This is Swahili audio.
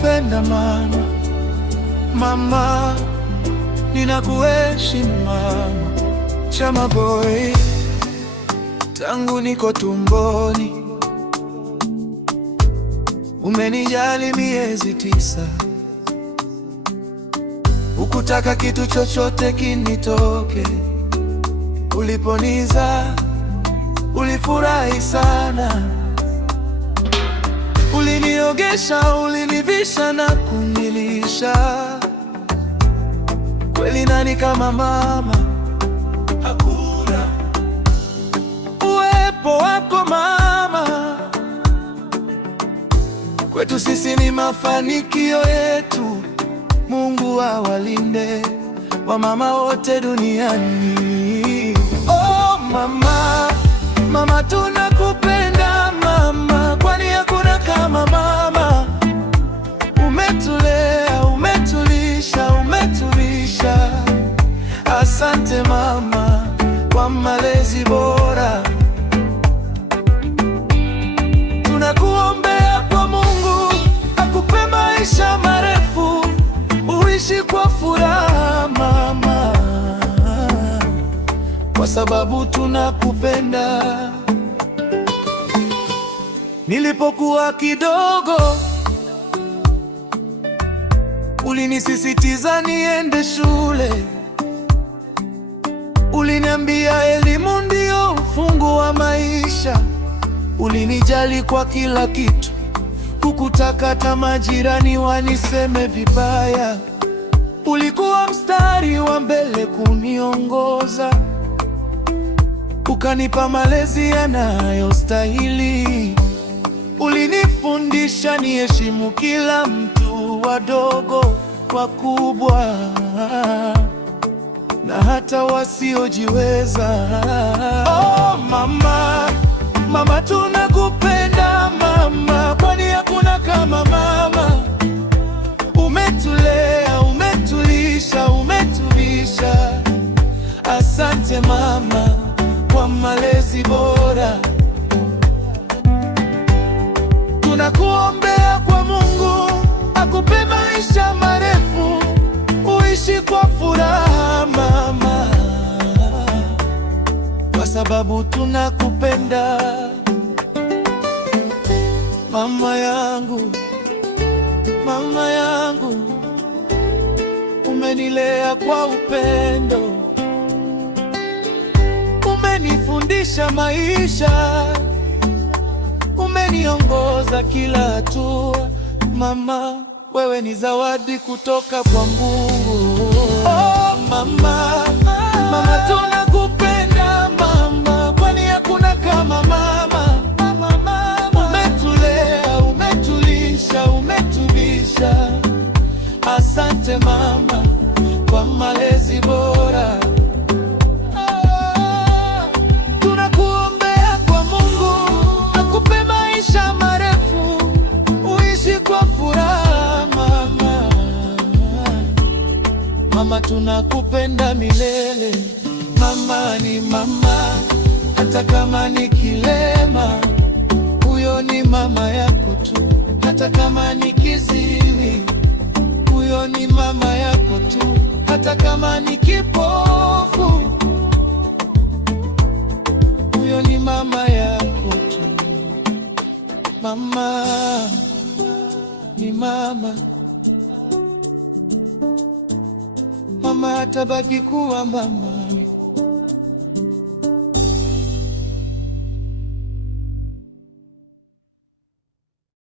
ninakupenda mama, mama, ninakuheshimu mama. Chama boy, tangu niko tumboni umenijali miezi 9. Hukutaka kitu chochote kinitoke. Uliponizaa ulifurahi sana. Uliniogesha, ulinivisha na kunilisha. Kweli nani kama mama? Hakuna. Uwepo wako mama kwetu sisi ni mafanikio yetu. Mungu awalinde wamama wote duniani. Oh mama, mama tunakupenda mama, kwani hakuna kama mama. Umetulea, umetulisha, umetuvisha. Asante mama kwa malezi bora. Tunakuombea kwa Mungu akupe maisha marefu, uishi kwa furaha mama, kwa sababu tunakupenda. Nilipokuwa kidogo ulinisisitiza niende shule. Uliniambia elimu ndio ufunguo wa maisha. Ulinijali kwa kila kitu, hukutaka hata majirani waniseme vibaya. Ulikuwa mstari wa mbele kuniongoza, ukanipa malezi yanayostahili. Ulinifundisha niheshimu kila mtu, wadogo wakubwa, na hata wasiojiweza. Oh mama, mama tunakupenda mama, kwani hakuna kama mama. Umetulea, umetulisha, umetuvisha. Asante mama kwa malezi bora. Tunakuombea kwa Mungu akupe maisha marefu, uishi kwa furaha mama, kwa sababu tunakupenda. Mama yangu, mama yangu, umenilea kwa upendo, umenifundisha maisha, umeniongoza kila hatua. Mama, wewe ni zawadi kutoka kwa Mungu. Oh mama, mama tunakupenda mama, kwani hakuna kama mama. Umetulea, umetulisha, umetuvisha. Asante mama kwa malezi bora. Tunakuombea kwa Mungu akupe maisha marefu, uishi kwa furaha mama. Mama tunakupenda milele. Mama ni mama, hata kama ni kilema, huyo ni mama yako tu. Hata kama ni kiziwi, huyo ni mama yako tu. Hata kama ni kipofu, huyo ni mama yako tu. Mama ni mama, mama atabaki kuwa mama.